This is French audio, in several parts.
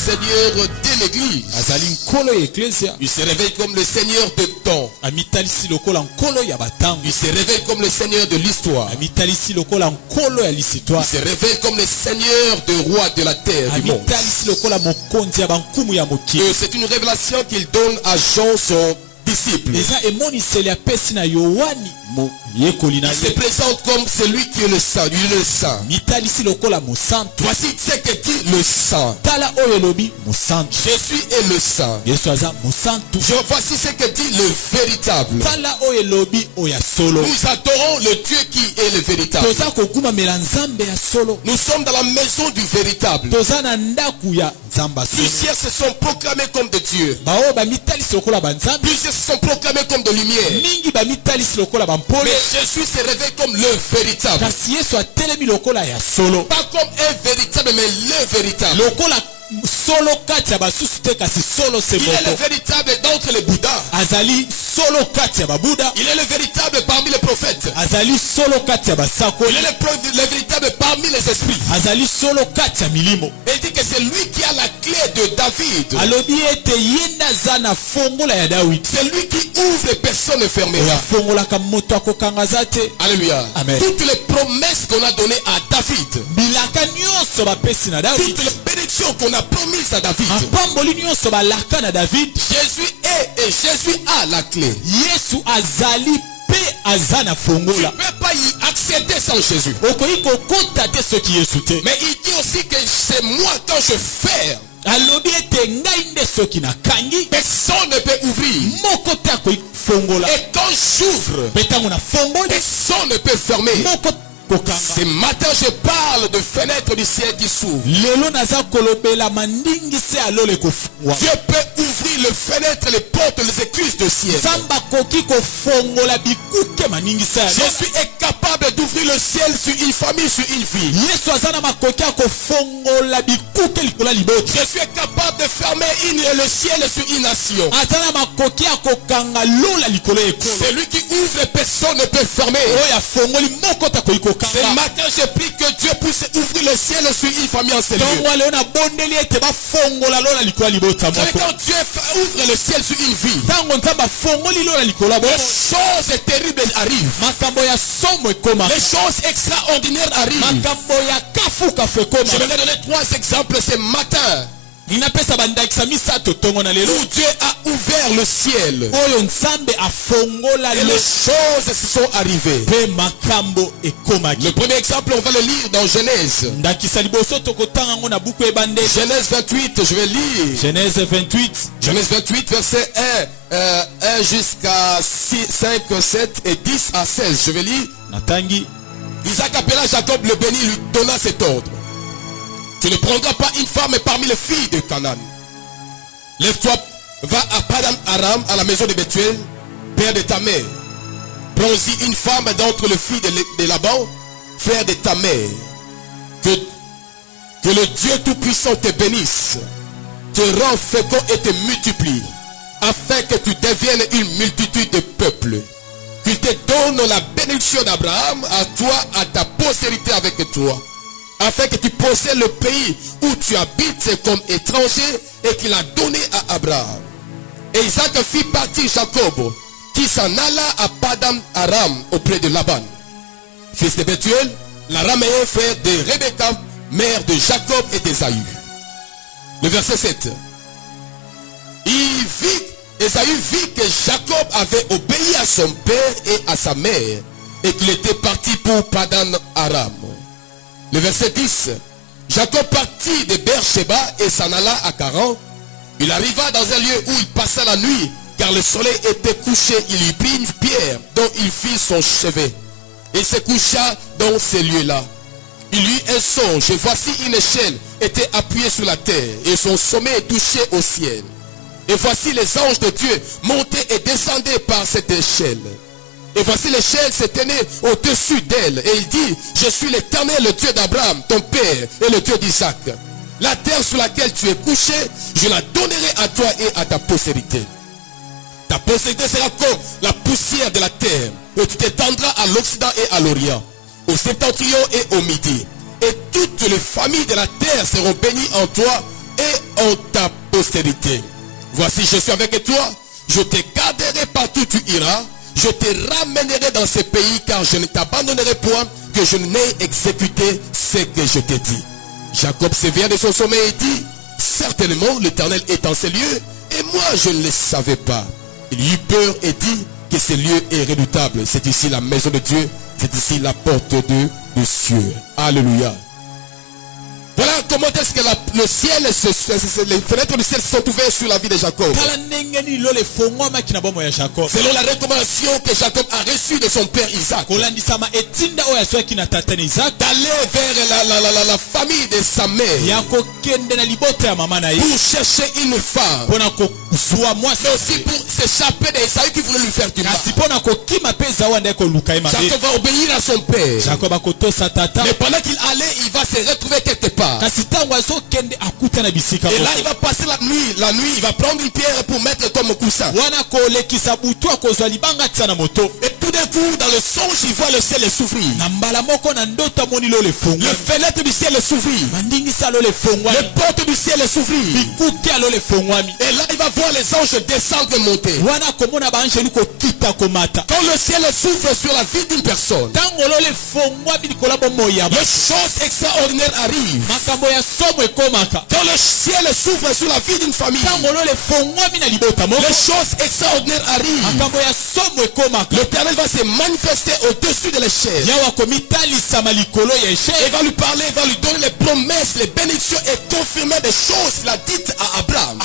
Seigneur de l'église. Il se réveille comme le Seigneur de temps. Il se réveille comme le Seigneur de l'histoire. Il se réveille comme le Seigneur de roi de la terre, du monde. C'est une révélation qu'il donne à Jean, son disciple. Il se présente comme celui qui est le saint. Il est le saint. Voici ce que dit le saint. Je suis le saint. Voici ce que dit le véritable. Nous adorons le Dieu qui est le véritable. Nous sommes dans la maison du véritable. Plusieurs se sont proclamés comme de Dieu. Plusieurs se sont proclamés comme de lumière. Mais Jésus se réveille comme le véritable. Pas comme un véritable, mais le véritable. Il est le véritable d'entre les Bouddhas. Il est le véritable parmi les prophètes. Il est le véritable parmi les esprits. Il dit que c'est lui qui a la clé de David. C'est lui qui ouvre les personnes fermées. Alléluia. Amen. Toutes les promesses qu'on a données à David, toutes les bénédictions qu'on a promises à David, Jésus est et Jésus a la clé. Tu ne peux pas y accéder sans Jésus. Mais il dit aussi que c'est moi quand je ferme, personne ne peut ouvrir. Et quand j'ouvre, personne ne peut fermer. Ce matin, je parle de fenêtres du ciel qui s'ouvrent. Dieu peut ouvrir les fenêtres, les portes, les écluses du ciel. Jésus est capable d'ouvrir le ciel sur une famille, sur une vie. Jésus est capable de fermer le ciel sur une nation. Celui qui ouvre, personne ne peut fermer. Ce matin, je prie que Dieu puisse ouvrir le ciel sur une famille en ce lieu. Quand Dieu ouvre le ciel sur une vie, les choses terribles arrivent. Les choses extraordinaires arrivent. Je vais donner 3 exemples ce matin. Où Dieu a ouvert le ciel et les choses se sont arrivées. Le premier exemple, on va le lire dans Genèse. Genèse 28, je vais lire. Genèse 28, verset 1 jusqu'à 5, 7 et 10 à 16. Je vais lire. Isaac appela Jacob, le bénit, lui donna cet ordre. Tu ne prendras pas une femme parmi les filles de Canaan. Lève-toi, va à Padan Aram, à la maison de Bethuel, père de ta mère. Prends-y une femme d'entre les filles de Laban, frère de ta mère. Que le Dieu Tout-Puissant te bénisse, te rend fécond et te multiplie, afin que tu deviennes une multitude de peuples. Qu'il te donne la bénédiction d'Abraham, à toi, à ta postérité avec toi, afin que tu possèdes le pays où tu habites comme étranger et qu'il a donné à Abraham. Et Isaac fit partir Jacob, qui s'en alla à Padan Aram auprès de Laban, fils de Bethuel, l'araméen, frère de Rebecca, mère de Jacob et d'Ésaü. Le verset 7. Ésaü vit que Jacob avait obéi à son père et à sa mère, et qu'il était parti pour Padan Aram. Le verset 10. Jacob partit de Beersheba et s'en alla à Charan. Il arriva dans un lieu où il passa la nuit, car le soleil était couché. Il y prit une pierre dont il fit son chevet, et se coucha dans ces lieux-là. Il eut un songe, et voici une échelle était appuyée sur la terre, et son sommet touchait au ciel. Et voici les anges de Dieu montaient et descendaient par cette échelle. Et voici l'échelle se tenait au-dessus d'elle. Et il dit, je suis l'Éternel, le Dieu d'Abraham, ton père, et le Dieu d'Isaac. La terre sur laquelle tu es couché, je la donnerai à toi et à ta postérité. Ta postérité sera comme la poussière de la terre, et tu t'étendras à l'Occident et à l'Orient, au septentrion et au Midi. Et toutes les familles de la terre seront bénies en toi, et en ta postérité. Voici, je suis avec toi. Je te garderai partout où tu iras. Je te ramènerai dans ce pays, car je ne t'abandonnerai point, que je n'ai exécuté ce que je t'ai dit. Jacob se vient de son sommeil et dit, certainement l'Éternel est en ces lieux, et moi je ne le savais pas. Il eut peur et dit que ce lieu est redoutable. C'est ici la maison de Dieu, c'est ici la porte de cieux. Alléluia. Voilà comment est-ce que le ciel, les fenêtres du ciel sont ouvertes sur la vie de Jacob. Selon la recommandation que Jacob a reçue de son père Isaac, d'aller vers la famille de sa mère pour chercher une femme, mais aussi pour s'échapper d'Esaü qui voulait lui faire du mal. Jacob va obéir à son père, mais pendant qu'il allait, il va se retrouver quelque part. Et là il va passer la nuit il va prendre une pierre pour mettre comme coussin. Et tout d'un coup dans le songe il voit le ciel s'ouvrir. Le fenêtre du ciel s'ouvrir. Les portes du ciel s'ouvrir. Et là il va voir les anges descendre et monter. Quand le ciel s'ouvre sur la vie d'une personne, les choses extraordinaires arrivent. Quand le ciel s'ouvre sur la vie d'une famille, les choses extraordinaires arrivent. L'Éternel va se manifester au-dessus de l'échelle. Il va lui parler, il va lui donner les promesses, les bénédictions et confirmer des choses qu'il a dites à Abraham.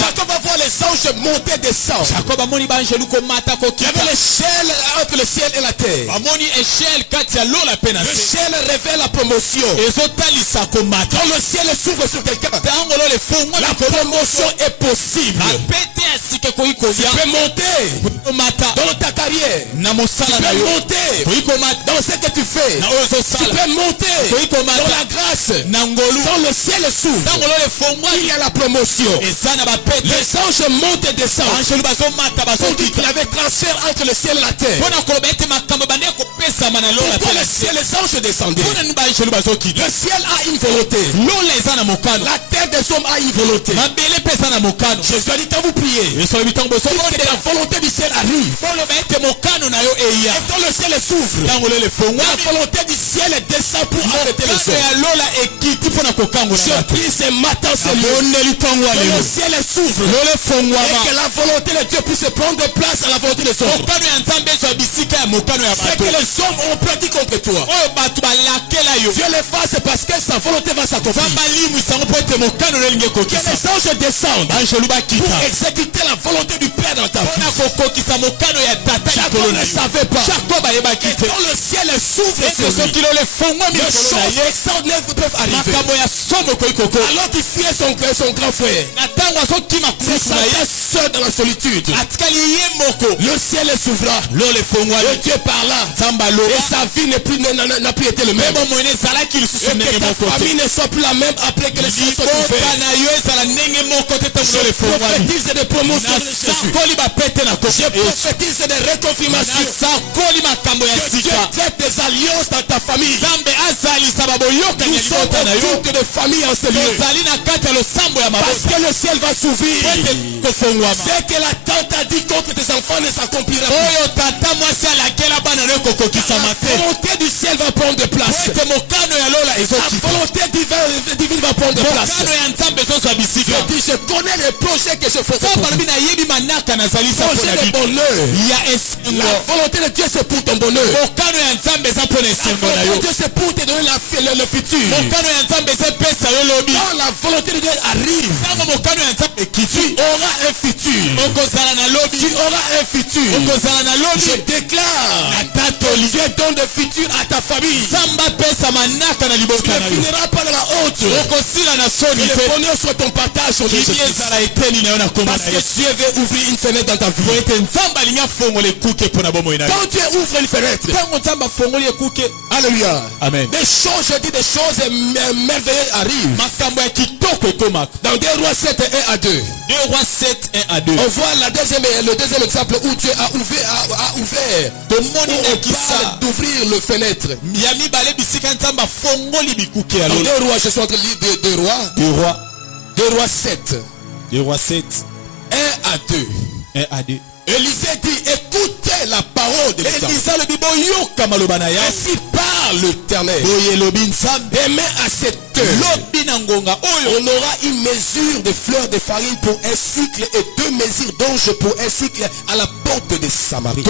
Jacob va voir les anges monter et descendre. Il y avait l'échelle entre le ciel et la terre. Le ciel révèle la promotion. Quand le ciel s'ouvre sur quelqu'un, la promotion est possible. Tu peux monter dans ta carrière. Tu peux monter dans ce que tu fais. Tu peux monter dans la grâce. Quand le ciel s'ouvre, il y a la promotion. Les anges montent et descendent. On dit qu'il y avait transfert entre le ciel et la terre. Pourquoi les anges descendaient? Le ciel a une volonté. La terre des hommes a une volonté. Jésus a dit quand vous priez, que la volonté du ciel arrive. Et quand le ciel s'ouvre, la volonté du ciel descend pour arrêter les hommes. Je prie ce matin, Seigneur, que le ciel s'ouvre et que la volonté de Dieu puisse prendre place à la volonté des hommes. C'est que les hommes ont prêté contre toi, Dieu les fasse parce que sa volonté va s'accomplir. Que les anges descendent pour exécuter la volonté du Père dans ta vie. Jacob ne savait pas. Et quand le ciel s'ouvre sur lui, les choses extraordinaires peuvent arriver. Alors qu'il fuyait son grand frère, c'est sa soeur dans la solitude, le ciel s'ouvra, et Dieu parla, et sa vie n'a plus été le même. Et que ta famille ne soit plus la même après que le ciel soit ouvert. Je prophétise des promotions de Jésus. Je prophétise des reconfirmations. Que Dieu traite des alliances dans ta famille. Nous sommes au culte de famille en ce lieu. Parce que le ciel va s'ouvrir. C'est que la tante a dit contre tes enfants ne s'accomplira plus. La volonté du ciel va prendre place. La volonté divine va prendre place. Je dis, je connais les projets que je fais pour toi. Projet de bonheur. La volonté de Dieu c'est pour ton bonheur. La volonté de Dieu c'est pour te donner le futur. Quand la volonté de Dieu arrive, tu auras un futur. Tu auras un futur. Je déclare, Dieu donne le futur à ta famille. Tu ne finiras pas dans la honte. Que le bonheur soit ton partage. Parce que Dieu veut ouvrir une fenêtre dans ta vie. Quand Dieu ouvre une fenêtre, alléluia. Amen. Des choses, je dis des choses merveilleuses arrivent. Dans 2 Rois 7, 1 à 2. 2 Rois 7, 1 à 2. On voit le deuxième exemple où Dieu a ouvert. On parle d'ouvrir le fenêtre. Dans 2 Rois, je suis en train de lire 2 Rois 7. 2 Rois 7. 1 à 2. 1 à 2. Élisée dit, écoutez la parole de l'Éternel. Ainsi parle l'Éternel. Demain à cette heure, on aura une mesure de fleurs de farine pour un cycle et 2 mesures d'orge pour un cycle à la porte de Samarie.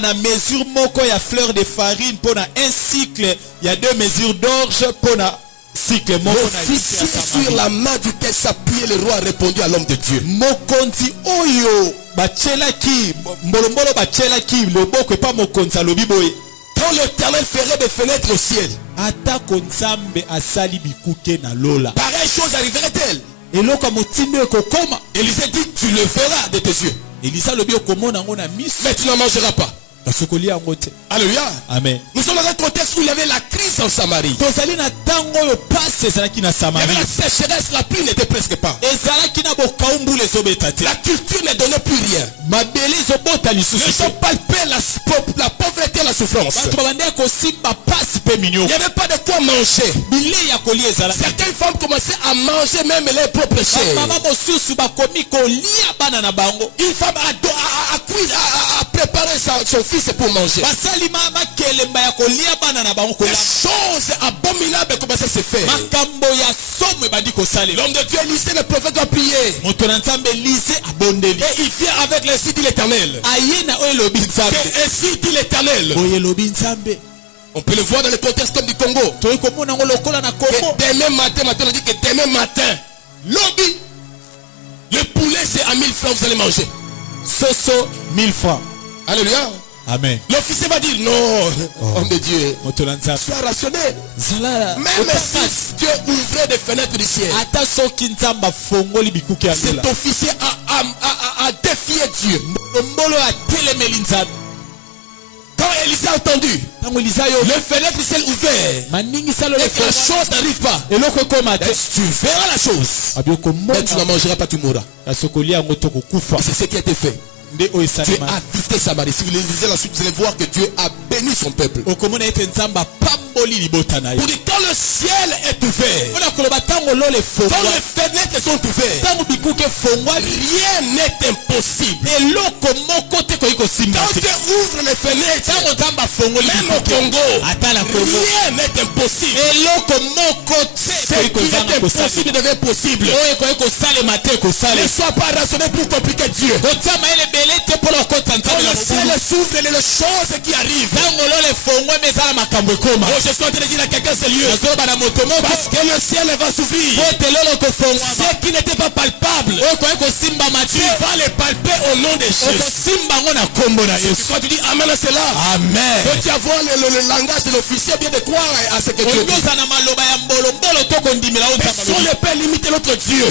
Na mesure moko ya fleur de farine pour un cycle, il y a 2 mesures d'orge pour un cycle. L'officier sur la main duquel s'appuyait le roi a répondu à l'homme de Dieu. Mokonzi oyo bachelaki mbolombolo bachelaki loboko pa mokonzi alobi boye. Quand l'Éternel ferait des fenêtres au ciel, ata konzambe asali bikuke na lola, pareille chose arriverait-elle? Eloko motindo ekokoma. Élisée dit, tu le verras de tes yeux, Elisa lobi okomona ngo na miso, mais tu n'en mangeras pas. Alléluia. Amen. Nous sommes dans un contexte où il y avait la crise en Samarie. Il y avait la sécheresse, la pluie n'était presque pas. La culture ne donnait plus rien. Les gens palpaient la pauvreté et la souffrance. Il n'y avait pas de quoi manger. Certaines femmes commençaient à manger même les propres chairs. Une femme a préparé son fils pour manger. Des choses abominables commençaient à se faire. L'homme de Dieu Élisée, le prophète, doit prier. Et il vient avec l'insi dit l'Éternel. Ainsi dit l'Éternel. On peut le voir dans le contexte comme du Congo. Que demain matin, on dit que demain matin, lobby, le poulet c'est à 1000 francs, vous allez manger. Soso 1000 francs. Alléluia. Amen. L'officier va dire non, homme de Dieu, sois rationné. Même si Dieu ouvrait des fenêtres du ciel, cet officier a défié Dieu. Quand Élisée a entendu les fenêtres du ciel ouvertes et que la chose n'arrive pas, tu verras la chose, mais tu n'en mangeras pas, tu mourras. C'est ce qui a été fait. Dieu a visité Samarie. Si vous lisez la suite, vous allez voir que Dieu a béni son peuple. Pour dire, quand le ciel est ouvert, quand les fenêtres sont ouvertes, rien n'est impossible. Quand Dieu ouvre les fenêtres, même au Congo, rien n'est impossible. Ce qui est impossible devient possible. Ne sois pas raisonné pour compliquer Dieu. Quand le ciel s'ouvre et les choses qui arrivent. Je suis en train de dire à quelqu'un c'est lieu. Parce que le ciel va s'ouvrir. Ce qui n'était pas palpable, tu vas les palper au nom de Jésus. Quand tu dis amen à cela, peux-tu avoir le langage de l'officier bien de croire à ce que Dieu dit? Personne ne peut limiter notre Dieu.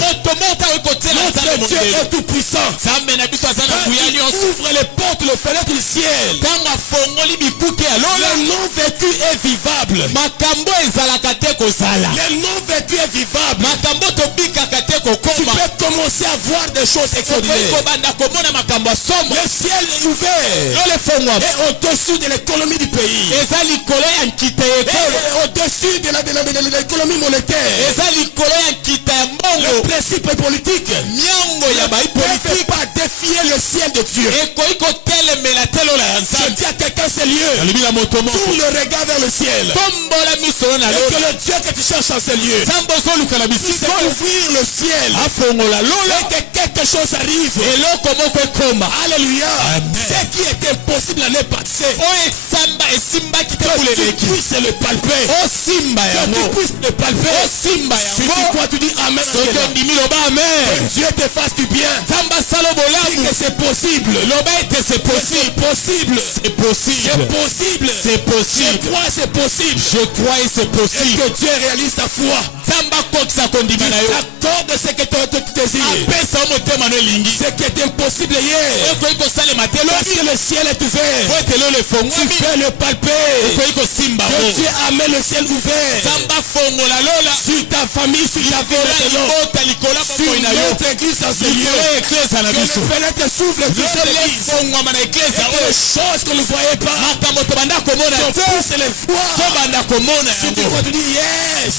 Notre Dieu est tout puissant. Il ouvre les portes, les fenêtres du ciel. Le non vécu est vivable. Le non vécu est vivable. Tu peux commencer à voir des choses extraordinaires. Le ciel est ouvert. Et au-dessus de l'économie du pays. Et au-dessus de l'économie monétaire. Le principe est politique. Ne peut pas défier le ciel de Dieu. Je dis à quelqu'un c'est lieu. Tourne le regard vers le ciel. Et que le Dieu que tu cherches en ces lieux, il va ouvrir le ciel. Et que quelque chose arrive. Alléluia. Ce qui est impossible l'année passée, que tu puisses le palper. Que tu puisses le palper. Si tu crois, tu dis amen. Que Dieu te fasse du bien. Dis que c'est possible. C'est possible. Je crois c'est possible. Et que Dieu réalise ta foi. Tu t'accordes ce que tu désires. Ce qui est impossible hier. Parce que le ciel est ouvert. Tu peux le palper. Que Dieu amène le ciel ouvert. Sur ta famille, sur ta vie. maintenant sur notre église dans ce lieu. Que les fenêtres s'ouvrent sur cette église. Et que les choses qu'on ne voyait pas, qu'on puisse les voir. Si tu crois, tu dis yes.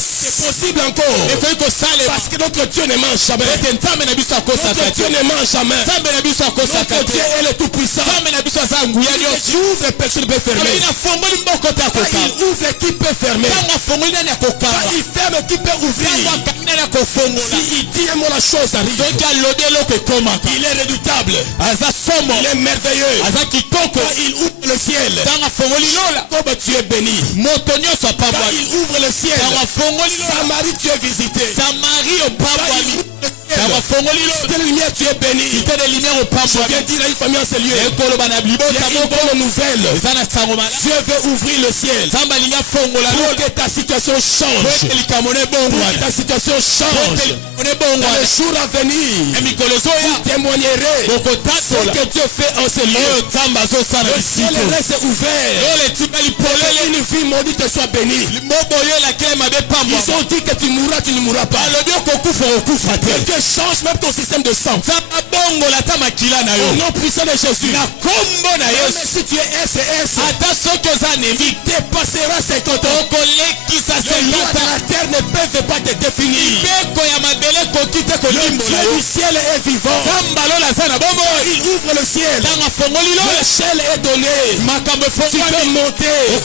C'est possible encore. Parce que notre Dieu ne mange jamais. Notre Dieu ne mange jamais. Notre Dieu est le tout puissant. Il ouvre, personne ne peut fermer. Il ouvre, qui peut fermer. Il ferme, qui peut ouvrir. Si il dit un mot, la chose arrive. Il est redoutable. Il est merveilleux. Il ouvre le ciel. Comme tu es béni. Quand il ouvre le ciel, Samarie, tu es visité. Cité de lumière, tu es béni. Je viens dire à une famille en ce lieu. Il y a une bonne nouvelle. Dieu veut ouvrir le ciel pour que ta situation change. Pour que ta situation change. Dans les jours à venir, vous témoignerez ce que Dieu fait en ce lieu. Le ciel reste ouvert. Une vie maudite soit bénie. Ils ont dit que tu mourras, tu ne mourras pas. Dieu change même ton système de sang. Au nom puissant de Jésus. Même si tu es SS, tu dépasseras 50 ans. Les lois de la terre ne peuvent pas te définir. Le Dieu du ciel est vivant. Il ouvre le ciel. L'échelle est donnée. Tu peux monter.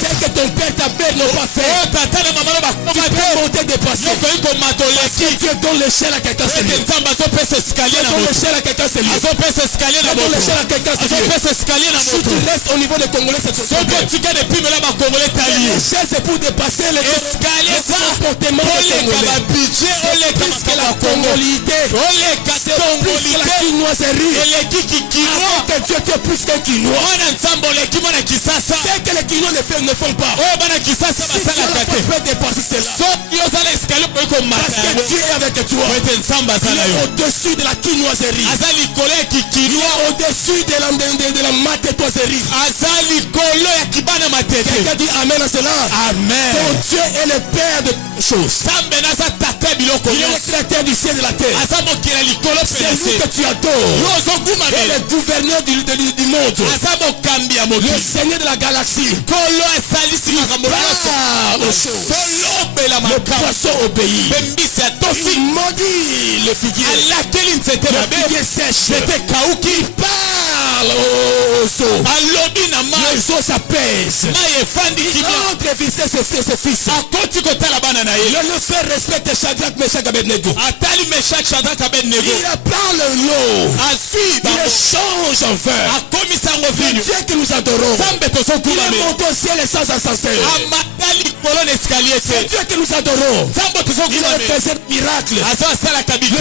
C'est que ton père, ta mère n'ont pas fait. Tu peux monter, dépasser. Parce que Dieu donne l'échelle à quelqu'un. Dieu donne l'échelle à quelqu'un. Dieu donne l'échelle à quelqu'un. Si tu restes au niveau des Congolais, c'est tout. L'échelle, c'est pour dépasser les comportements des Congolais. C'est plus que la congolité. C'est plus que la quinoiserie. Avec Dieu, tu es plus qu'un quinois. C'est que les quinois ne font pas. Si tu as la foi, tu peux dépasser cela. Parce que Dieu est avec toi. Il est au-dessus de la quinoiserie. Il est au-dessus de la matétoiserie. Quelqu'un dit amen à cela. Amen. Ton Dieu est le Père de choses. Il est le créateur du ciel et de la terre. C'est lui que tu adores. Il est le gouverneur du monde. Le Seigneur de la galaxie. Il parle aux choses. Le poisson obéit. Il maudit le figuier. Le figuier sèche. Il parle aux eaux. Les eaux s'apaisent. Il entre visiter ses fils. Le fait respecte Shadrach, Meshach, Abednego. Il parle l'eau. Il échange en vin. Le Dieu que nous adorons. Il est monté au ciel et sans ascenseur. C'est Dieu que nous adorons. Il a fait un miracle. Le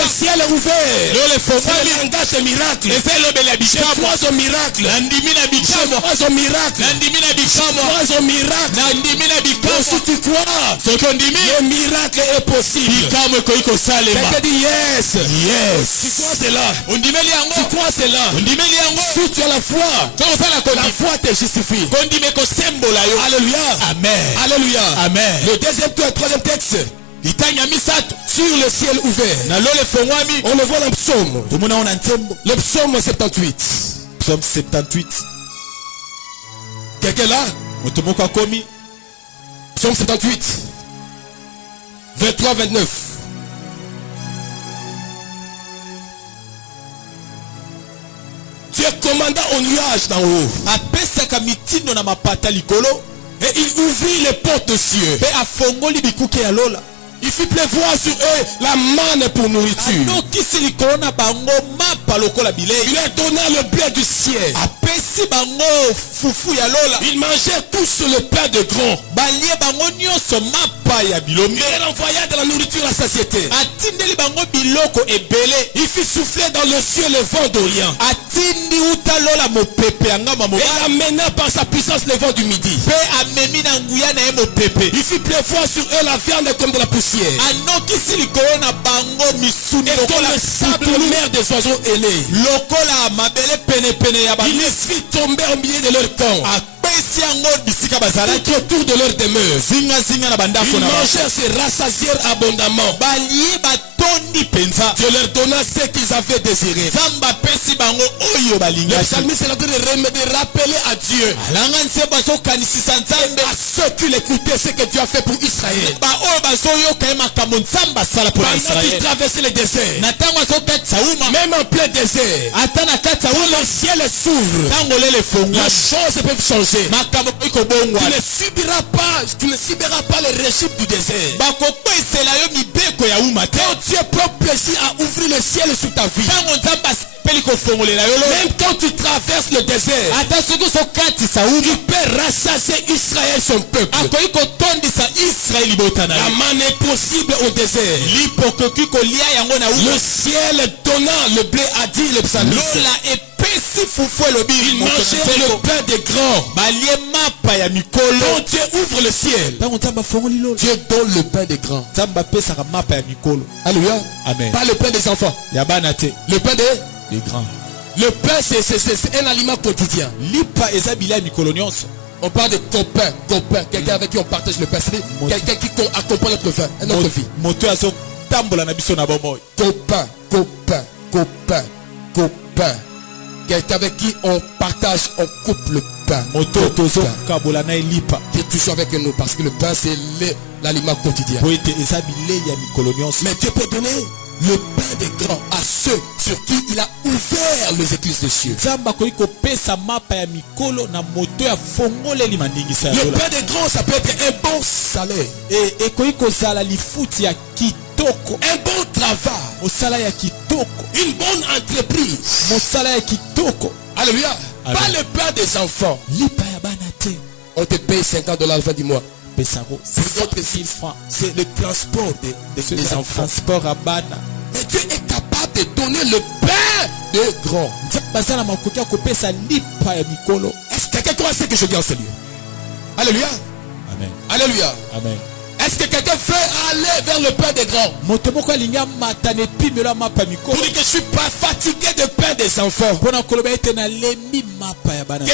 ciel est ouvert. C'est le langage de miracle. Je crois au miracle. Je crois au miracle. Je crois au miracle. Donc si tu crois, le miracle est possible. Quelqu'un dit yes. Tu crois cela. Tu crois cela. Si tu as la foi, la foi te justifie. Alléluia. Amen. Alléluia. Amen. Le troisième texte. Sur le ciel ouvert. On le voit dans le psaume. Le psaume 78. Psaume 78. Quelqu'un là? Psaume 78. 23-29. Tu es commandant au nuage d'en haut. Et il ouvrit les portes des cieux. Il fit pleuvoir sur eux la manne pour nourriture. Il a donné le blé du ciel. Il mangeait tous le pain de grand. Il envoya de la nourriture à la satiété. Il fit souffler dans le ciel le vent d'Orient. Et amena par sa puissance le vent du midi. Il fit pleuvoir sur eux la viande comme de la poussière. Et comme le sable mer des oiseaux ailés. Il les fit tomber au milieu de leur camp. tout autour de leur demeure. Ils mangèrent, se rassasièrent abondamment. Dieu leur donna ce qu'ils avaient désiré. Le psalmiste est en train de rappeler à Dieu, à ceux qui l'écoutaient, ce que Dieu a fait pour Israël. Pendant qu'ils traversaient le désert, même en plein désert, quand le ciel s'ouvre, les choses peuvent changer. Tu ne subiras pas le régime du désert. Quand Dieu prend plaisir à ouvrir le ciel sur ta vie, même quand tu traverses le désert, il peut rassasier Israël, son peuple. La manne est possible au désert. Le ciel donnant le blé, a dit le psalmiste. Il mangeait le pain des grands. Quand Dieu ouvre le ciel, Dieu donne le pain des grands. Alléluia. Amen. Pas le pain des enfants. Le pain des grands. Le pain, c'est un aliment quotidien. On parle de copain. Quelqu'un avec qui on partage le pain. C'est quelqu'un qui accompagne notre vie. Copain. Quelqu'un avec qui on partage, on coupe le pain. Qui est toujours avec nous parce que le pain c'est l'aliment quotidien. Mais Dieu peut donner le pain des grands à ceux sur qui il a ouvert les écluses des cieux. Le pain des grands, ça peut être un bon salaire, un bon travail, une bonne entreprise. Alléluia. Pas le pain des enfants. On te paye $50 à la fin du mois. C'est le transport des enfants. Mais Dieu est capable de donner le pain de grands. Est-ce que quelqu'un croit ce que je dis en ce lieu? Alléluia. Amen. Alléluia. Amen. Est-ce que quelqu'un veut aller vers le pain des grands? Pour dire que je suis pas fatigué de pain des enfants. Que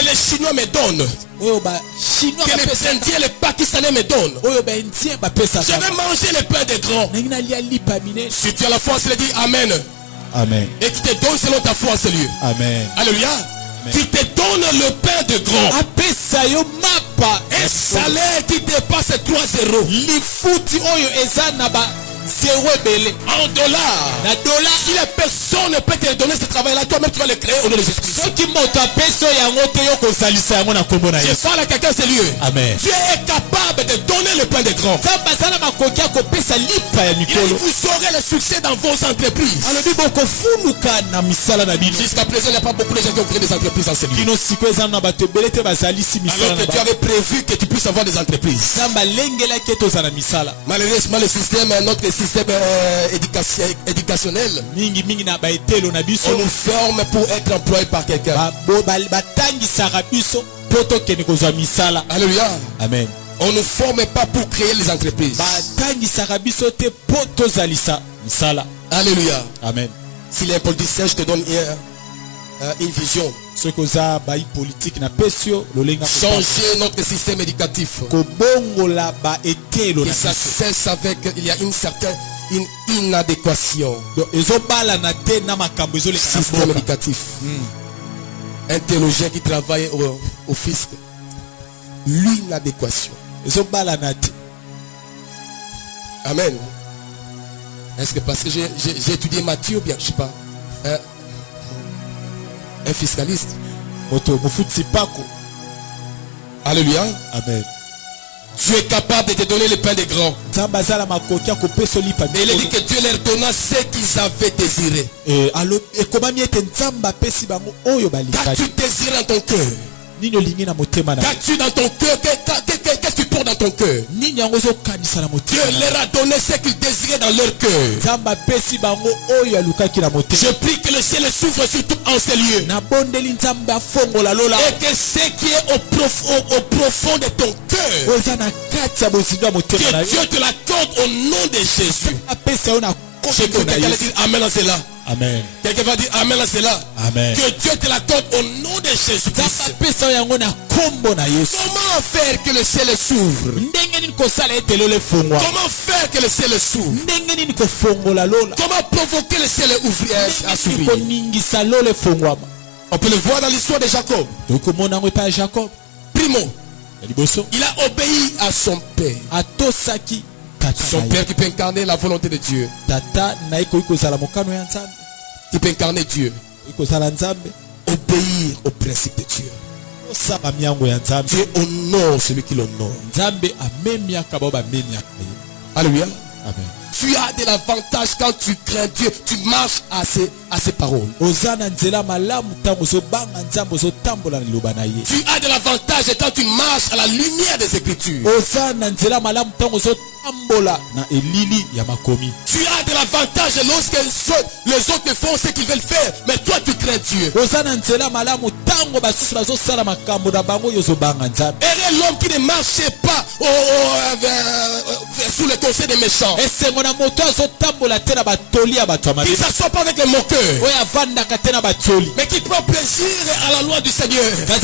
les Chinois me donnent. Que les Indiens et les Pakistanais me donnent. Je vais manger le pain des grands. Si tu as la foi, c'est dit Amen. Amen. Et qui te donne selon ta foi en ce lieu. Amen. Alléluia. Qui te donne le pain de grand. Un salaire qui dépasse 3 euros. En dollars. Si la personne peut te donner ce travail-là, toi-même tu vas le créer au nom de Jésus-Christ. Je parle à quelqu'un ce lieu. Amen. Dieu est capable de donner le pain de grand. Vous aurez le succès dans vos entreprises. Jusqu'à présent, il n'y a pas beaucoup de gens qui ont créé des entreprises dans ce lieu. Alors que tu avais prévu que tu puisses avoir des entreprises. Malheureusement, notre système éducationnel, on nous forme pour être employé par quelqu'un. Alléluia. Amen. On ne nous forme pas pour créer les entreprises. Alléluia. Amen. S'il est un politicien, je te donne une vision. Changer notre système éducatif. Et ça cesse avec, il y a une inadéquation. Système éducatif. Un théologien qui travaille au fisc. L'inadéquation. Amen. Est-ce que parce que j'ai étudié Matthieu ou bien je sais pas. Un fiscaliste. Alléluia. Amen. Tu es capable de te donner le pain des grands. Et il dit que Dieu leur donna ce qu'ils avaient désiré. Qu'as-tu désiré dans ton cœur? Qu'as-tu dans ton cœur? Qu'est-ce que tu portes dans ton cœur? Dieu leur a donné ce qu'ils désiraient dans leur cœur. Je prie que le ciel s'ouvre sur tout en ces lieux. Et que ce qui est au profond de ton cœur, que Dieu te l'accorde au nom de Jésus. Je peux quelqu'un dire Amen à cela. Amen. Quelqu'un va dire Amen à cela. Amen. Que Dieu te l'accorde au nom de Jésus-Christ. Comment faire que le ciel s'ouvre? Comment faire que le ciel s'ouvre? Comment provoquer le ciel à s'ouvrir? On peut le voir dans l'histoire de Jacob. Primo, il a obéi à son père. Son père qui peut incarner la volonté de Dieu. Qui peut incarner Dieu. Obéir au principe de Dieu. Dieu honore celui qui l'honore. Alléluia. Amen. Tu as de l'avantage quand tu crains Dieu. Tu marches à ses paroles. Tu as de l'avantage quand tu marches à la lumière des Écritures. Tu as de l'avantage lorsque les autres font ce qu'ils veulent faire. Mais toi tu crains Dieu. Et l'homme qui ne marchait pas sous le conseil des méchants. Qui ne s'assoit pas avec les moqueurs. Mais qui prend plaisir à la loi du Seigneur. Car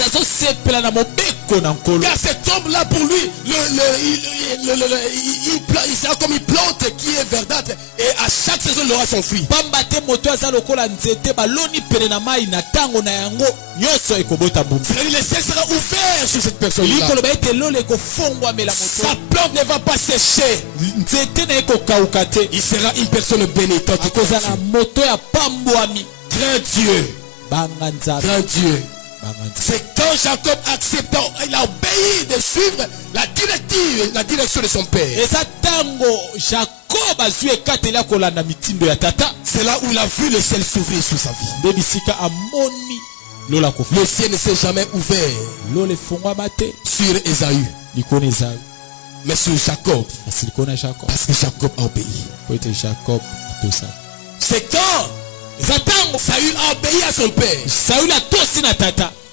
cet homme-là pour lui, il sera comme une plante qui est verdâtre. Et à chaque saison il aura son fruit. Le ciel sera ouvert sur cette personne-là. Sa plante ne va pas sécher. Il sera une personne bénie. Crains Dieu. Crains Dieu. C'est quand Jacob accepta, il a obéi de suivre la direction de son père. C'est là où il a vu le ciel s'ouvrir sur sa vie. Le ciel ne s'est jamais ouvert sur Ésaü, mais sur Jacob. Parce que Jacob a obéi. C'est quand Saül a obéi à son père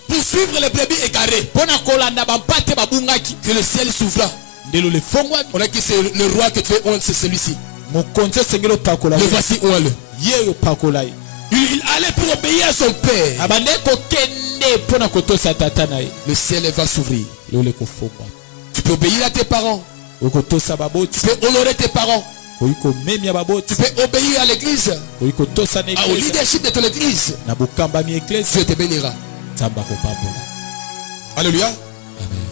pour suivre les brebis égarées que le ciel s'ouvra. On a dit que c'est le roi que tu es honte, c'est celui-ci. Le voici honte. Il allait pour obéir à son père. Le ciel va s'ouvrir. Tu peux obéir à tes parents. Tu peux honorer tes parents. Tu peux obéir à l'église, au leadership de ton église. Dieu te bénira. Alléluia.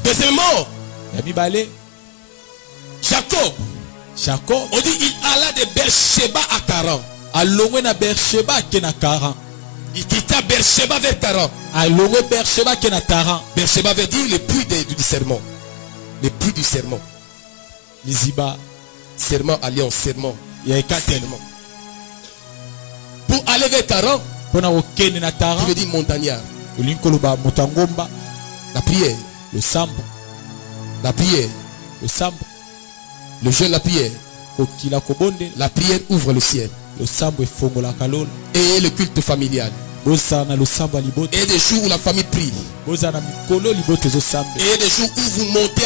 Deuxièmement, Jacob, on dit il alla de Beersheba à Caran. Il quitta Beersheba vers Caran. Beersheba veut dire le puits du serment. Le puits du serment. Serment, alliance, serment. Pour aller vers Caran, tu veux dire montagnard. La prière. La prière. Le jeûne, la prière. La prière ouvre le ciel. Et le culte familial. Et des jours où la famille prie. Et des jours où vous montez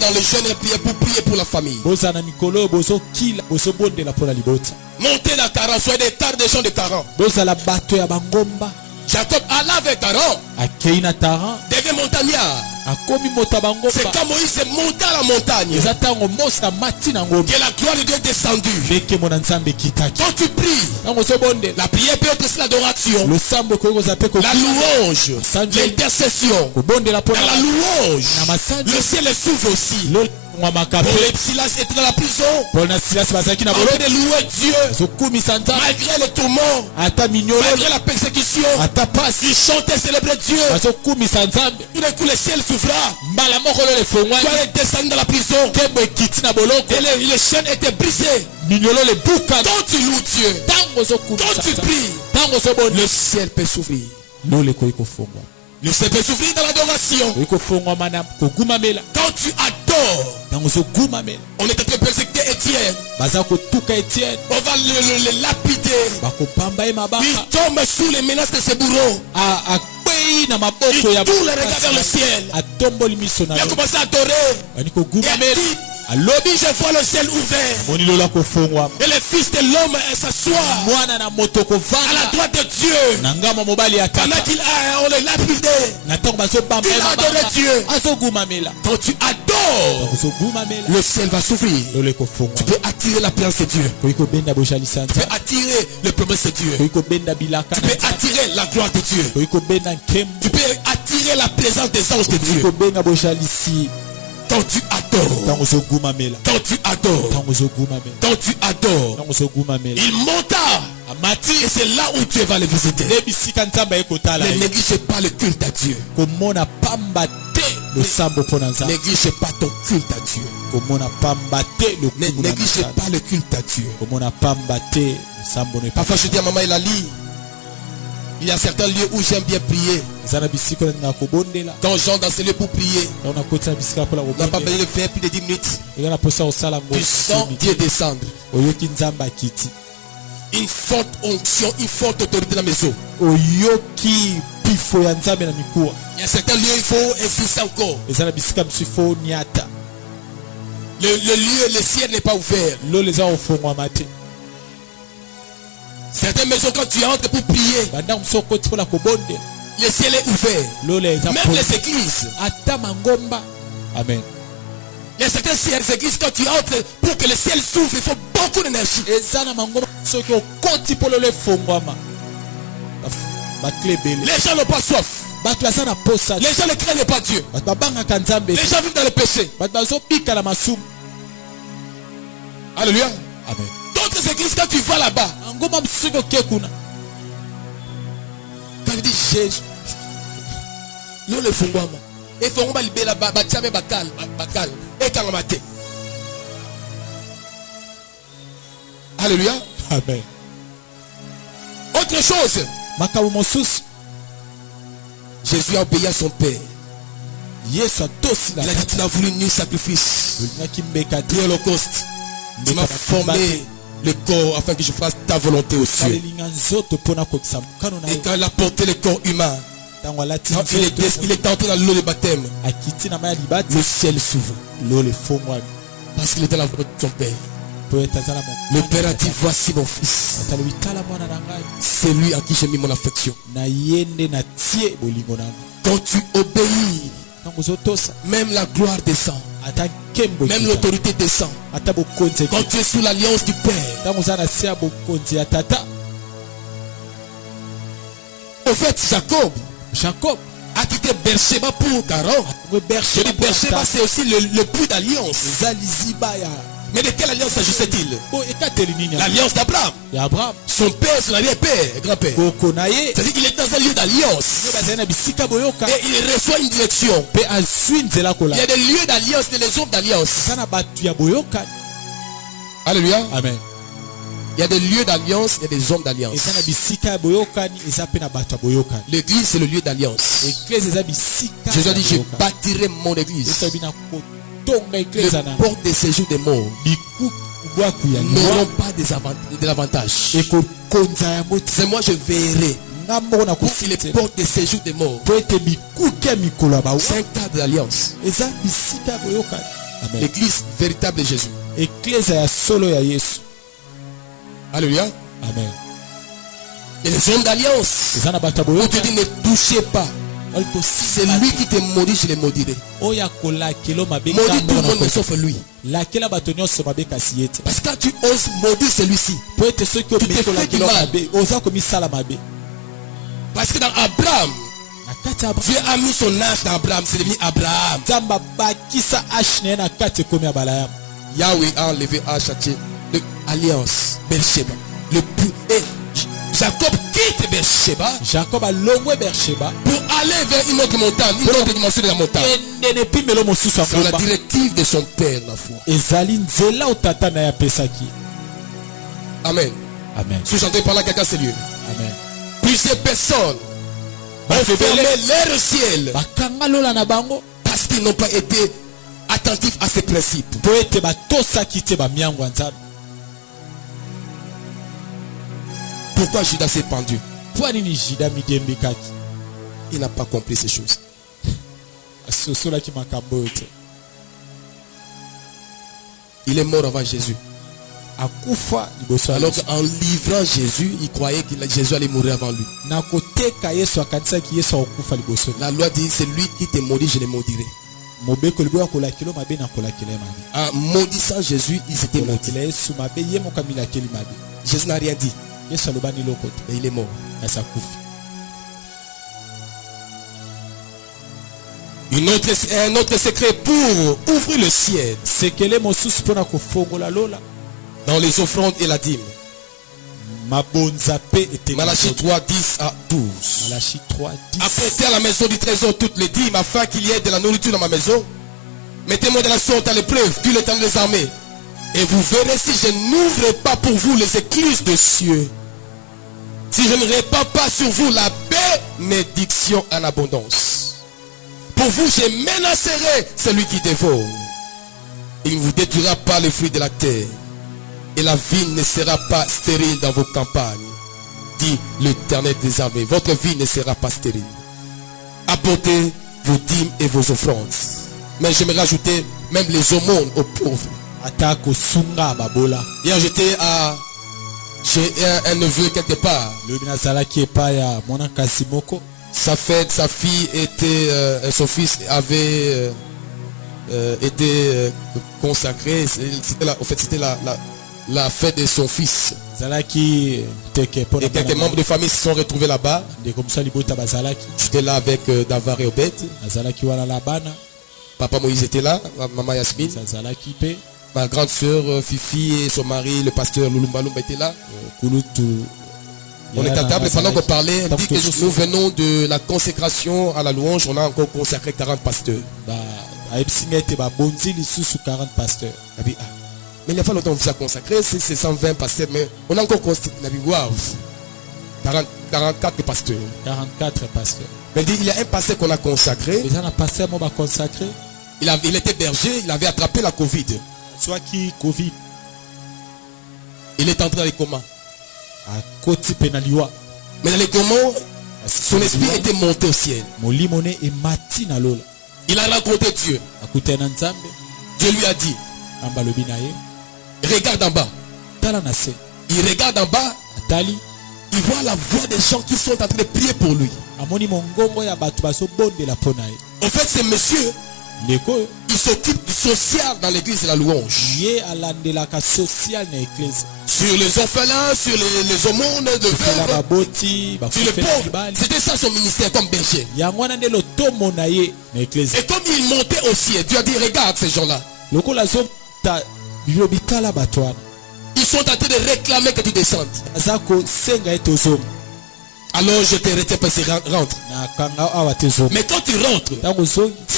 dans le jeûne et la prière pour prier pour la famille. Montez la Caran, soyez des tards des gens de Caran. Jacob alla vers Caran, devient montagnard. C'est quand Moïse est monté à la montagne que la gloire de Dieu est descendue. Quand tu pries, la prière peut être aussi l'adoration, la louange, l'intercession. Dans la louange, le ciel s'ouvre aussi. Silas était dans la prison. En train de louer Dieu. Malgré les tourments, malgré la persécution, il chantait, célébrait Dieu. Tout d'un coup le ciel s'ouvra. Toi est descendu dans la prison. Et les chaînes étaient brisées. Quand tu loues Dieu, quand tu pries, le ciel peut s'ouvrir. Le ciel peut s'ouvrir dans l'adoration. Quand tu adores, on est en train de persécuter Étienne. On va le lapider. Il tombe sous les menaces de ses bourreaux. Il tourne le regard vers le ciel. Il a commencé à adorer. Et a dit, Je vois le ciel ouvert. Et le Fils de l'homme s'assoit à la droite de Dieu. Pendant qu'il on l'a lapidé, il a adoré Dieu. Quand tu adores, le ciel va s'ouvrir. Tu peux attirer la présence de Dieu. Tu peux attirer le promesse de Dieu. Tu peux attirer la gloire de Dieu. Tu peux attirer la présence des anges de Dieu. Quand tu adores, quand tu adores, quand tu adores, il monta. Et c'est là où Dieu va le visiter. Ne néglige pas le culte à Dieu. Ne néglige pas ton culte à Dieu. Ne néglige pas le culte à Dieu. Parfois je dis à maman Elali, il y a certains lieux où j'aime bien prier. Quand j'entre dans ces lieux pour prier, on n'a pas besoin de faire plus de 10 minutes. Tu sens Dieu descendre. Une forte onction, une forte autorité dans mes maison. Il y a certains lieux, il faut insister encore. Le lieu, le ciel n'est pas ouvert. Certaines maisons, quand tu entres pour prier, le ciel est ouvert. Même les églises. Amen. Il y a certaines églises, quand tu entres, pour que le ciel s'ouvre, il faut beaucoup d'énergie. Les gens n'ont pas soif. Les gens ne craignent pas Dieu. Les gens vivent dans le péché. Alléluia. Amen. D'autres églises, quand tu vas là-bas, quand tu dis Jésus, nous le faisons. Et faut qu'on libérer là-bas, bakal, et quand on m'a dit. Alléluia. Amen. Autre chose. Jésus a obéi à son Père. Il a dit, tu n'as voulu ni sacrifice, ni holocauste. Tu m'as formé le corps afin que je fasse ta volonté au ciel. Et quand il a porté le corps humain, quand il est entré dans l'eau de baptême, le ciel s'ouvre. Parce qu'il était dans la volonté de son Père. Le Père a dit, voici mon fils. C'est lui à qui j'ai mis mon affection. Quand tu obéis, même la gloire descend. Même l'autorité descend. Quand tu es sous l'alliance du Père. Au fait, Jacob a quitté Beersheba pour Haran. Beersheba, c'est aussi le puits d'alliance. Mais de quelle alliance s'agissait-il? L'alliance d'Abraham. Son père, son arrière-père, grand-père. C'est-à-dire qu'il est dans un lieu d'alliance. Et il reçoit une direction. Il y a des lieux d'alliance et des hommes d'alliance. Alléluia. Amen. Il y a des lieux d'alliance et des hommes d'alliance. L'église, c'est le lieu d'alliance. Jésus a dit, je bâtirai mon église. Les portes de séjour des morts n'auront pas de l'avantage. C'est moi, je verrai pour les portes de séjour des morts. C'est un cadre d'alliance. L'église véritable de Jésus. Alléluia. Amen. Et les hommes d'alliance, on te dit ne touchez pas. C'est lui qui te maudit, je le maudirai. Maudit tout le monde, mais sauf lui. Parce que quand tu oses maudire celui-ci, tu te fais du mal. Parce que dans Abraham, Dieu a mis son âge dans Abraham, c'est devenu Abraham. Yahweh a enlevé à châtier de alliance, Beersheba. Jacob quitte Beersheba. Jacob a longé Beersheba pour aller vers une autre montagne, une autre dimension de la montagne. C'est la directive de son père, la foi. Amen. Amen. Si j'entends par là quelqu'un, c'est lieu. Amen. Plusieurs personnes ont fermé leur ciel parce qu'ils n'ont pas été attentifs à ces principes. Pourquoi Judas s'est pendu? Il n'a pas compris ces choses. Il est mort avant Jésus. Alors qu'en livrant Jésus, il croyait que Jésus allait mourir avant lui. La loi dit, c'est lui qui te maudit, je le maudirai. En maudissant Jésus, il s'était maudit. Jésus n'a rien dit. Mais il est mort. Un autre secret pour ouvrir le ciel dans les offrandes et la dîme. Malachie 3, 10 à 12. Apportez à la maison du trésor toutes les dîmes afin qu'il y ait de la nourriture dans ma maison. Mettez-moi de la sorte à l'épreuve, dit l'Éternel des armées. Et vous verrez si je n'ouvre pas pour vous les écluses des cieux. Si je ne répands pas sur vous la bénédiction en abondance. Pour vous, je menacerai celui qui dévore. Il ne vous détruira pas les fruits de la terre. Et la vigne ne sera pas stérile dans vos campagnes, dit l'Éternel des armées. Votre vie ne sera pas stérile. Apportez vos dîmes et vos offrandes. Mais je me rajoutais même les aumônes aux pauvres. Hier j'étais chez un neveu quelque part. Sa fille était, son fils avait été consacré. C'était la fête de son fils. Et quelques membres de famille se sont retrouvés là-bas. J'étais là avec Davar et Obed. Papa Moïse était là, maman Yasmine. Ma grande soeur Fifi et son mari, le pasteur Loulumba Lumba, était là. On est à table et pendant qu'on parlait, elle dit que nous venons de la consécration à la louange. On a encore consacré 40 pasteurs. Mais il n'y a pas longtemps qu'on vous a consacré, c'est 120 pasteurs, mais on a encore consacré 44 pasteurs. 44 pasteurs. Mais il y a un pasteur qu'on a consacré. Il était berger, il avait attrapé la Covid. Il est entré dans les comas. Mais dans les comas, son esprit était monté au ciel. Il a rencontré Dieu. Dieu lui a dit, regarde en bas. Il regarde en bas. Il voit la voix des gens qui sont en train de prier pour lui. En fait, ce monsieur, il s'occupe du social dans l'église de la louange. Sur les orphelins, sur les aumônes de veuves, sur les pauvres. C'était ça son ministère comme berger. Et comme il montait au ciel, Dieu a dit, regarde ces gens-là. Ils sont en train de réclamer que tu descendes. Alors je te retiens parce que rentre. Mais quand tu rentres, dis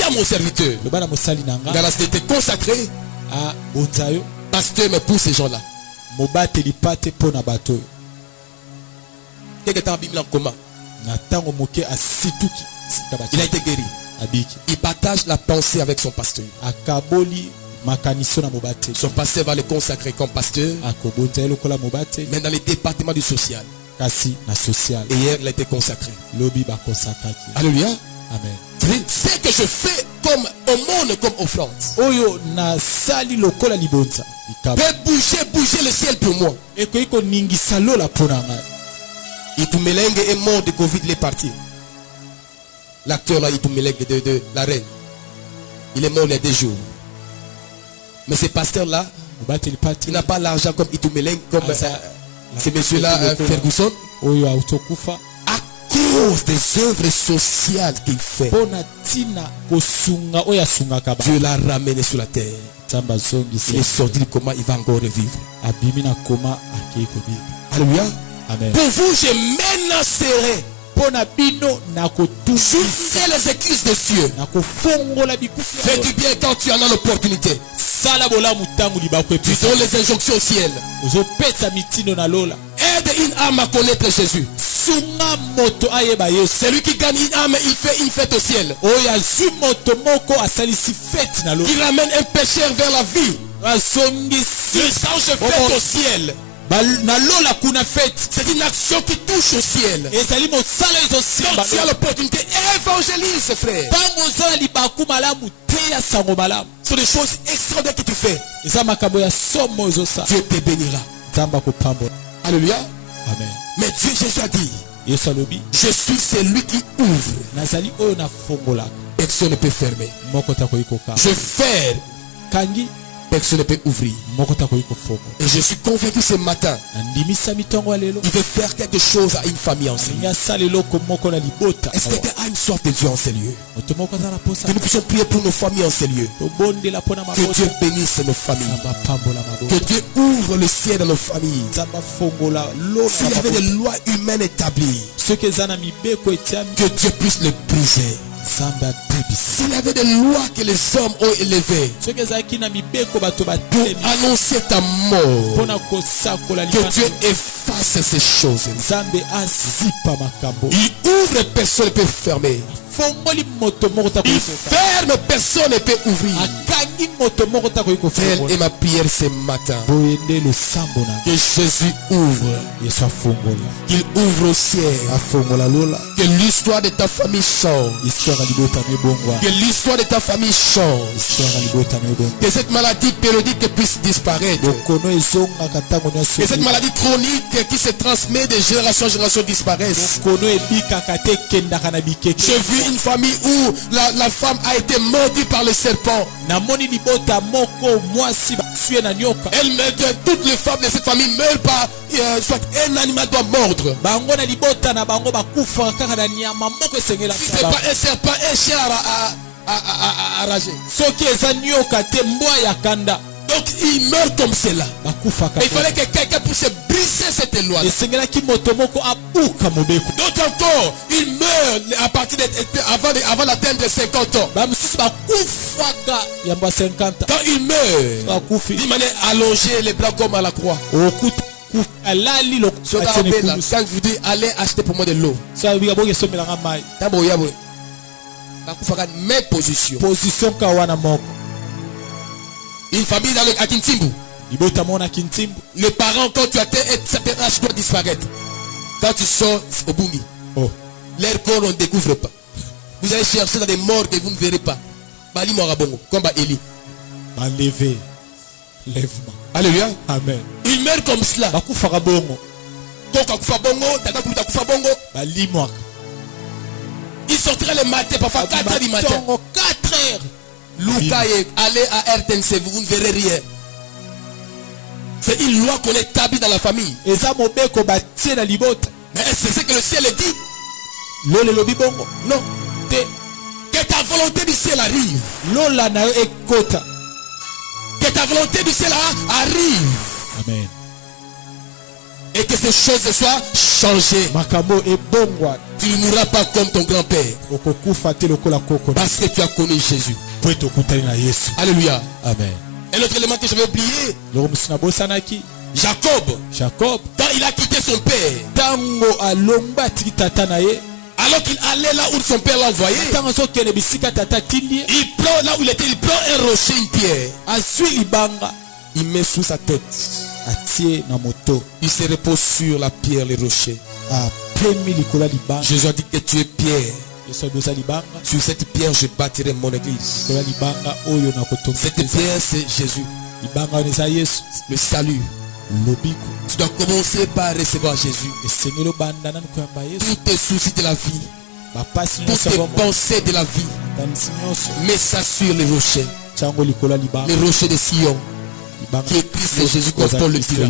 à mon serviteur, dans la cité consacrée, pasteur me pousse ces gens-là. Quelque temps, il est en coma. Il a été guéri. Il partage la pensée avec son pasteur. Son pasteur va le consacrer comme pasteur. Mais dans les départements du social. Et hier, il a été consacré. Alléluia. Amen. C'est que je fais comme aumône, comme offrande. Bouger le ciel pour moi. Itumelenge est mort de Covid, il est parti. L'acteur là, Itumelenge de la reine. Il est mort il y a 2 jours. Mais ce pasteur-là, il n'a pas l'argent comme Itumelenge, comme ce monsieur-là, Ferguson. À cause des œuvres sociales qu'il fait, Dieu l'a ramené sur la terre. Il est sorti du coma, il va encore revivre. Alléluia. Amen. Pour vous, je menacerai. J'ouvrirai les écluses des cieux. Fais du bien quand tu en as l'opportunité. Tu donnes les injonctions au ciel. Aide une âme à connaître Jésus. Celui qui gagne une âme, il fait une fête au ciel. Il ramène un pécheur vers la vie. Le sang se fait au ciel. C'est une action qui touche au ciel. Quand tu as l'opportunité, évangélise, frère. sont des choses extraordinaires que tu fais. Dieu te bénira. Alléluia. Amen. Mais Dieu, Jésus a dit, je suis celui qui ouvre. Personne ne peut fermer. Je ferme. Personne ne peut ouvrir. Et je suis convaincu ce matin, il veut faire quelque chose à une famille en ce lieu. Est-ce que tu as une soif de Dieu en ces lieux? Que nous puissions prier pour nos familles en ces lieux. Que Dieu bénisse nos familles. Que Dieu ouvre le ciel dans nos familles. S'il y avait des lois humaines établies, que Dieu puisse les briser. S'il y avait des lois que les hommes ont élevées pour annoncer ta mort, que Dieu efface ces choses. Il ouvre, personne ne peut fermer. Il ferme, personne ne peut ouvrir. Telle est ma prière ce matin. Que Jésus ouvre. Qu'il ouvre au ciel. Que l'histoire de ta famille change. Que l'histoire de ta famille change. Que cette maladie périodique puisse disparaître. Que cette maladie chronique qui se transmet de génération en génération disparaisse. J'ai vu une famille où la femme a été mordue par le serpent. Elle meurt, toutes les femmes de cette famille meurent par soit un animal doit mordre. Si c'est pas un serpent, un chien a ragé. Donc il meurt comme cela. Il fallait que quelqu'un puisse briser cette loi. D'autres encore, il meurt à partir avant d'atteindre 50 ans. Quand il meurt, d'une manière allongée, les bras comme à la croix. Quand je vous dis allez acheter pour moi de l'eau, même position. Une famille à Kintimbu. Les parents, quand tu atteins un certain âge, doivent disparaître. Quand tu sors au Bungi, leur corps, on ne découvre pas. Vous allez chercher dans des morts que vous ne verrez pas. Bali Morabongo, comme Eli. Levé. Lèvement. Alléluia. Amen. Il meurt comme cela. Il sortira le matin, parfois 4 heures du matin. 4 heures. Loukaye, allez à RTNC, vous ne verrez rien. C'est une loi qu'on établit dans la famille. Mais c'est ce que le ciel dit. Non. Que ta volonté du ciel arrive. Que ta volonté du ciel arrive. Amen. Et que ces choses soient changées. Tu ne mourras pas comme ton grand-père. Parce que tu as connu Jésus. Alléluia. Amen. Un autre élément que j'avais oublié. Jacob. Quand il a quitté son père. Alors qu'il allait là où son père l'a envoyé. Il prend là où il était. Il prend un rocher, une pierre. Il met sous sa tête. Il se repose sur la pierre, le rocher. Jésus a dit que tu es pierre. Sur cette pierre, je bâtirai mon église. Cette pierre, c'est Jésus. Le salut. Tu dois commencer par recevoir Jésus. Tous tes soucis de la vie, toutes tes pensées de la vie, mets ça sur les rochers. Les rochers de Sion, qui est Christ Jésus, comme Paul le dira.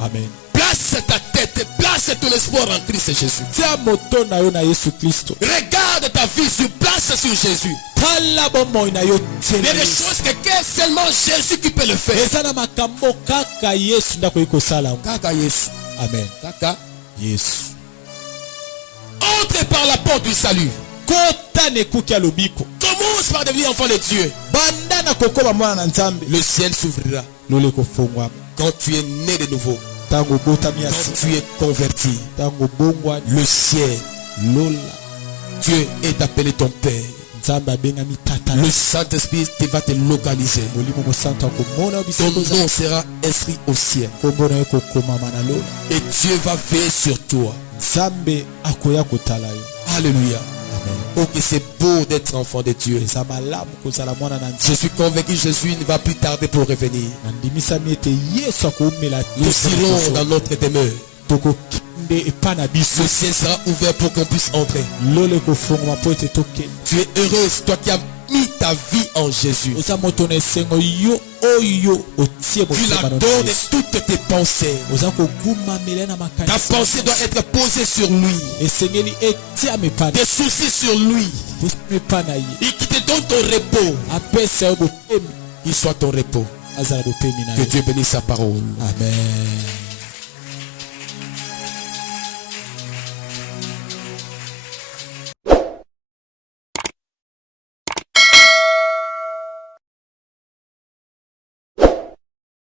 Amen. Place ta tête, place ton espoir en Christ Jésus. Regarde ta vie sur place sur Jésus. Il y a des choses que seulement Jésus qui peut le faire. Kaka Yesu. Amen. Kaka Yesu. Entre par la porte du salut. Commence par devenir enfant de Dieu. Le ciel s'ouvrira. Quand tu es né de nouveau. Quand tu es converti. Le ciel. Dieu est appelé ton Père. Le Saint-Esprit va te localiser. Ton nom sera inscrit au ciel. Et Dieu va veiller sur toi. Alléluia. Oh, que c'est beau d'être enfant de Dieu. Je suis convaincu que Jésus ne va plus tarder pour revenir. Nous irons dans notre demeure. Le ciel sera ouvert pour qu'on puisse entrer. Tu es heureuse, toi qui as mis ta vie en Jésus. Tu l'adores de toutes tes pensées. Ta pensée doit être posée sur lui. Tes soucis sur lui. Et qui te donne ton repos. Il soit ton repos. Que Dieu bénisse sa parole. Amen.